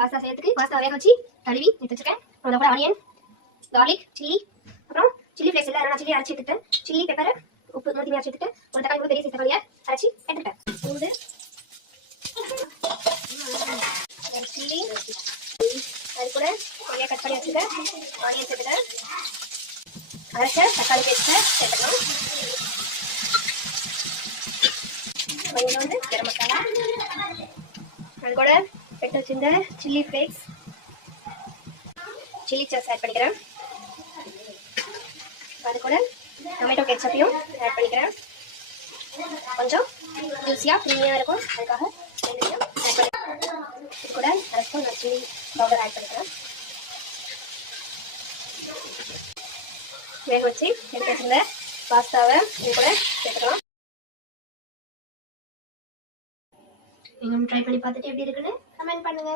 Pasta செய்யறதுக்கு pasta வேக வச்சு கழுவி எடுத்து வச்சிருக்கேன். அதோட கூட ஆனியன், கார்லிக், சில்லி, அப்புறம் சில்லி ஃப்ளேக்ஸ் இல்லை, நான் சில்லி அரைச்சி எடுத்துட்டேன். சில்லி பெப்பர், உப்பு மூத்தி அரைச்சி எடுத்துட்டு ஒரு தக்காளி கூட பெரிய சைஸ் தக்காளியை அரைச்சி எடுத்துட்டேன். பூண்டு, சில்லி, அது கூட நிறைய கட் பண்ணி வச்சுக்க ஆனியன் சேர்த்துட்டேன். அரைச்ச தக்காளி பேஸ்ட்டை சேர்த்துக்கணும். கொஞ்சம் வந்து கரம் மசாலா, அது கூட எடுத்து வச்சிருந்த chilli flakes, chilli sauce add பண்ணிக்கிறேன். அது கூட டொமேட்டோ கெச்சப்பையும் ஆட் பண்ணிக்கிறேன். கொஞ்சம் ஜூஸியாக க்ரீமியாக இருக்கும், அதுக்காக ரெண்டையும் ஆட் பண்ணிக்கிறேன். இது கூட அரை ஸ்பூன் நான் சில்லி பவுடர் ஆட் பண்ணிக்கிறேன். வேக வச்சு எடுத்து வச்சிருந்த பாஸ்தாவை இது கூட சேர்த்துக்கலாம். நீங்களும் ட்ரை பண்ணி பார்த்துட்டு எப்படி இருக்குன்னு கமெண்ட் பண்ணுங்க.